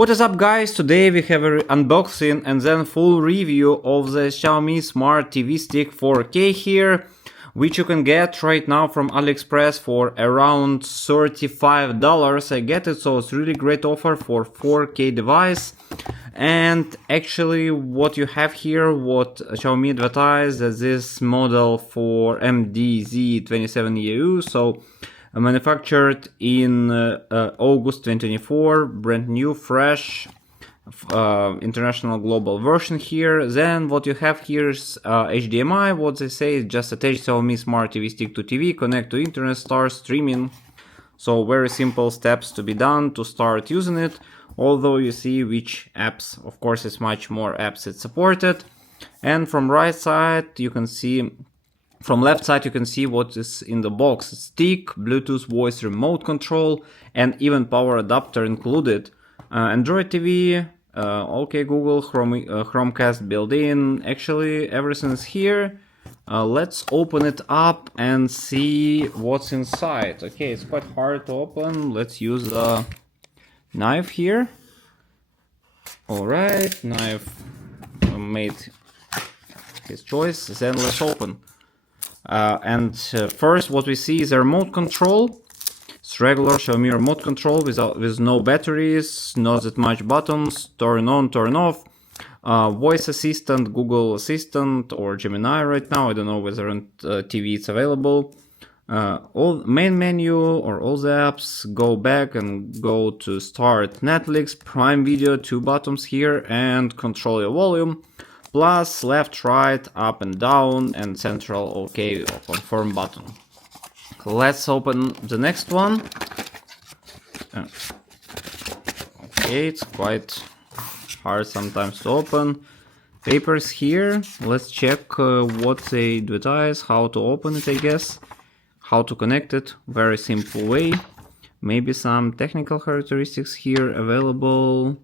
What is up, guys? Today we have an unboxing and then full review of the Xiaomi Smart TV Stick 4K here, which you can get right now from AliExpress for around $35. I get it, so it's really great offer for 4K device. And actually what you have here, what Xiaomi advertised as this model for MDZ27EU, so manufactured in August 2024, brand new, fresh, international global version here. Then what you have here is HDMI. What they say is just attach Xiaomi Smart TV Stick to TV, connect to internet, start streaming. So very simple steps to be done to start using it. Although you see which apps, of course it's much more apps it's supported. And from right side you can see, from left side you can see what is in the box. Stick, Bluetooth voice remote control, and even power adapter included. Android TV, OK Google, Chromecast built-in. Actually everything is here. Let's open it up and see what's inside. Okay, it's quite hard to open. Let's use a knife here. Alright, knife made his choice. Then let's open. First what we see is a remote control. It's regular Xiaomi remote control with no batteries, not that much buttons, turn on, turn off. Voice assistant, Google Assistant or Gemini right now. I don't know whether on TV it's available. All main menu or all the apps, go back and go to start Netflix, Prime Video, two buttons here, and control your volume. Plus left, right, up and down, and central OK or confirm button. Let's open the next one. Okay, it's quite hard sometimes to open. Papers here. Let's check what they advertise, how to open it, I guess. How to connect it, very simple way. Maybe some technical characteristics here available.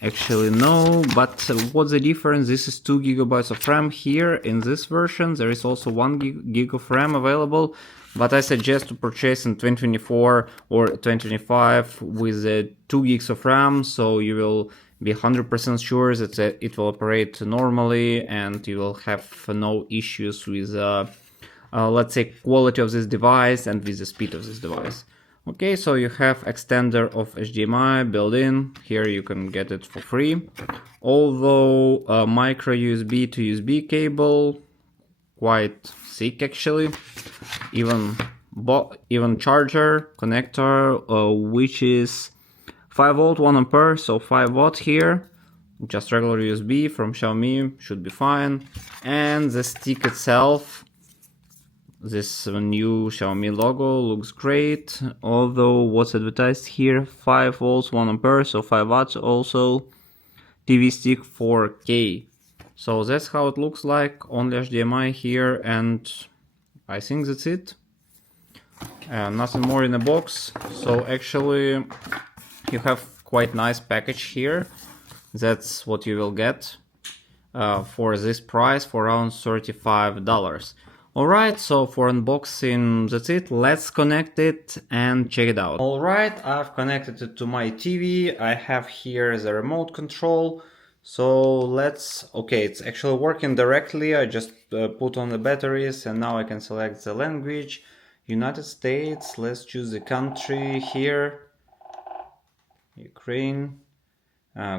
Actually no, but what's the difference? This is 2 GB of RAM here in this version. There is also 1 gig of RAM available, but I suggest to purchase in 2024 or 2025 with 2 gigs of RAM, so you will be 100% sure that it will operate normally and you will have no issues with let's say quality of this device and with the speed of this device. Okay, so you have extender of HDMI built in. Here you can get it for free. Although micro USB to USB cable, quite thick actually. Even charger connector, which is 5 volt 1 ampere, so 5 watt here. Just regular USB from Xiaomi should be fine. And the stick itself. This new Xiaomi logo looks great, although what's advertised here, 5 volts 1 ampere, so 5 watts also, TV stick 4K. So that's how it looks like, only HDMI here, and I think that's it. Nothing more in the box. So actually you have quite nice package here. That's what you will get for this price, for around $35. Alright, so for unboxing that's it. Let's connect it and check it out. Alright, I've connected it to my TV. I have here the remote control. So okay, it's actually working directly. I just put on the batteries and now I can select the language. United States, let's choose the country here. Ukraine.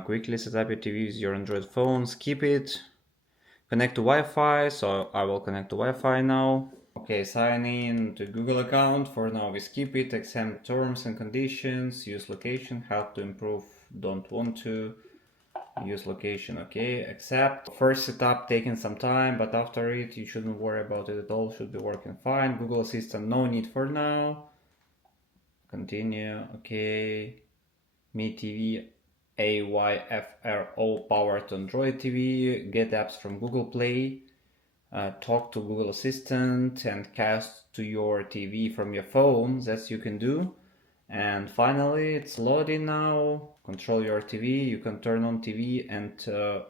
Quickly set up your TV with your Android phone, skip it. Connect to Wi-Fi, so I will connect to Wi-Fi now. Okay, sign in to Google account. For now we skip it, accept terms and conditions, use location, help to improve, don't want to. Use location, okay, accept. First setup taking some time, but after it you shouldn't worry about it at all, should be working fine. Google Assistant, no need for now. Continue, okay. Mi TV. AYFRO powered Android TV, get apps from Google Play, talk to Google Assistant and cast to your TV from your phone, that you can do. And finally it's loading now, control your TV, you can turn on TV and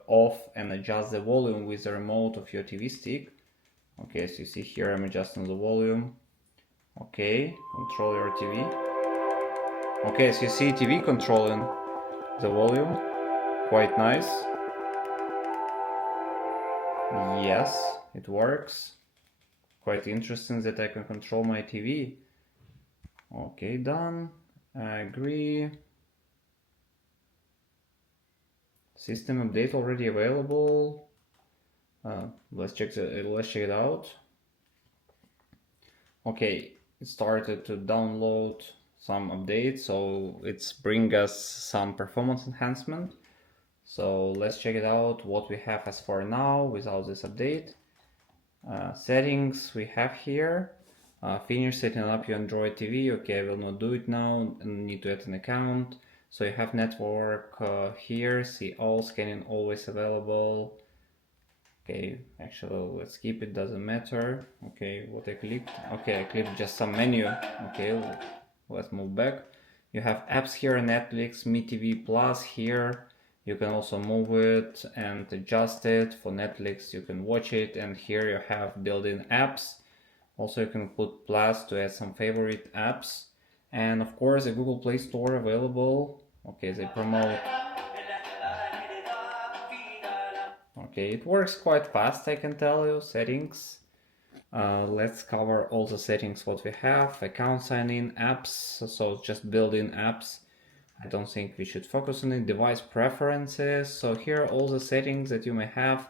off and adjust the volume with the remote of your TV stick. Okay, so you see here I'm adjusting the volume. Okay, control your TV. Okay, so you see TV controlling. the volume. Quite nice. Yes, it works. Quite interesting that I can control my TV. Okay, done. I agree. System update already available. Let's check it out. Okay, it started to download some updates, so it's bring us some performance enhancement. So let's check it out what we have as for now without this update. Settings we have here. Finish setting up your Android TV. Okay, I will not do it now. Need to add an account. So you have network here. See all, scanning always available. Okay, actually let's keep it, doesn't matter. Okay, what I clicked? Okay, I clicked just some menu. Okay, let's move back. You have apps here, Netflix, Mi TV Plus here. You can also move it and adjust it. For Netflix you can watch it, and here you have built-in apps. Also you can put plus to add some favorite apps. And of course a Google Play Store available. Okay, they promote. Okay, it works quite fast, I can tell you. Settings. Let's cover all the settings what we have. Account sign in, apps, so just built-in apps. I don't think we should focus on it. Device preferences. So here are all the settings that you may have.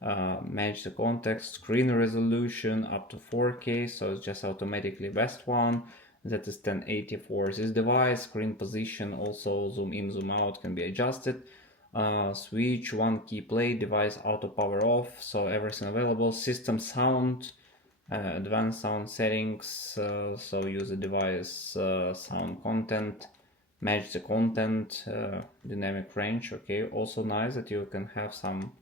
Manage the context, screen resolution up to 4K, so it's just automatically best one. That is 1080 for this device. Screen position, also zoom in, zoom out can be adjusted. Switch, one key play, device auto power off, so everything available. System sound, advanced sound settings, so use the device sound content, match the content, dynamic range. Okay, also nice that you can have some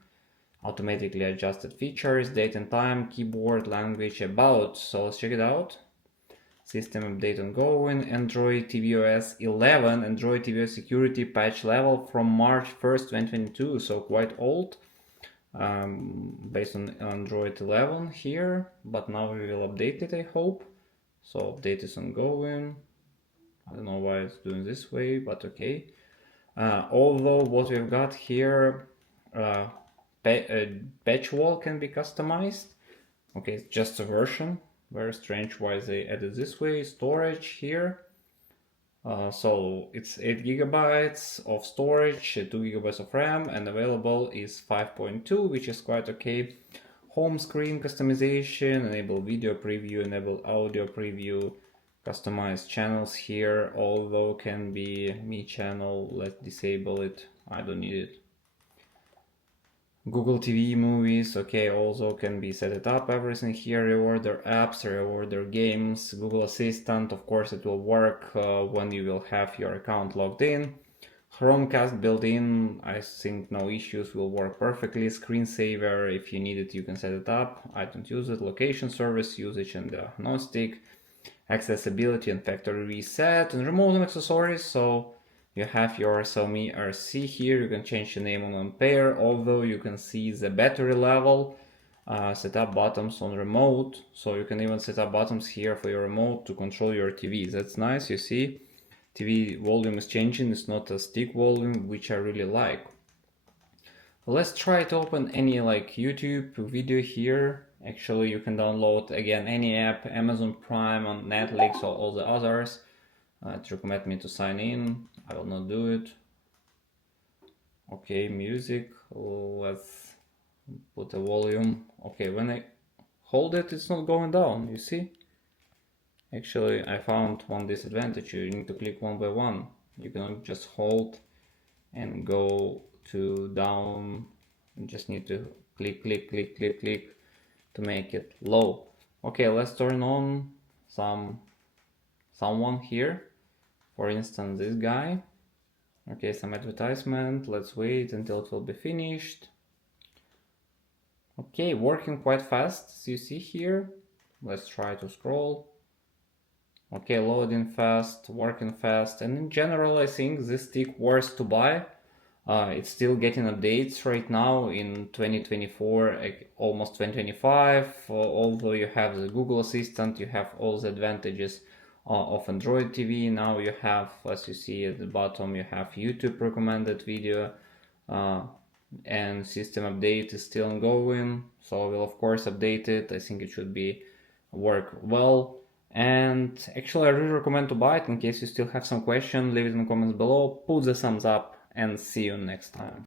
automatically adjusted features, date and time, keyboard, language, about. So let's check it out. System update ongoing. Android tvOS 11, Android tvOS security patch level from March 1st, 2022, so quite old, based on Android 11 here, but now we will update it, I hope. So update is ongoing. I don't know why it's doing this way, but okay. Although what we've got here, patch wall can be customized. Okay, it's just a version. Very strange why they added this way. Storage here. So it's 8 gigabytes of storage, 2 gigabytes of RAM, and available is 5.2, which is quite okay. Home screen customization, enable video preview, enable audio preview, customize channels here, although can be Mi channel. Let's disable it. I don't need it. Google TV movies, okay, also can be set it up, everything here, reorder apps, reorder games, Google Assistant, of course it will work when you will have your account logged in. Chromecast built in, I think no issues, will work perfectly. Screensaver, if you need it you can set it up, I don't use it. Location service, usage and diagnostic, accessibility and factory reset, and remote and accessories. So you have your Xiaomi RC here, you can change the name on Ampere, although you can see the battery level, set up buttons on remote, so you can even set up buttons here for your remote to control your TV. That's nice, you see. TV volume is changing, it's not a stick volume, which I really like. Let's try to open any like YouTube video here. Actually, you can download again any app, Amazon Prime, on Netflix or all the others. It recommends me to sign in. I will not do it. Okay, music. Let's put the volume. Okay, when I hold it, it's not going down, you see? Actually, I found one disadvantage. You need to click one by one. You cannot just hold and go to down. You just need to click, click, click, click, click to make it low. Okay, let's turn on someone here. For instance, this guy. Okay, some advertisement. Let's wait until it will be finished. Okay, working quite fast, as you see here. Let's try to scroll. Okay, loading fast, working fast, and in general I think this stick worth to buy. It's still getting updates right now in 2024, almost 2025. Although you have the Google Assistant, you have all the advantages of Android TV. Now you have, as you see at the bottom, you have YouTube recommended video, and system update is still ongoing, so I will of course update it. I think it should be work well, and actually I really recommend to buy it. In case you still have some question, leave it in the comments below, put the thumbs up, and see you next time.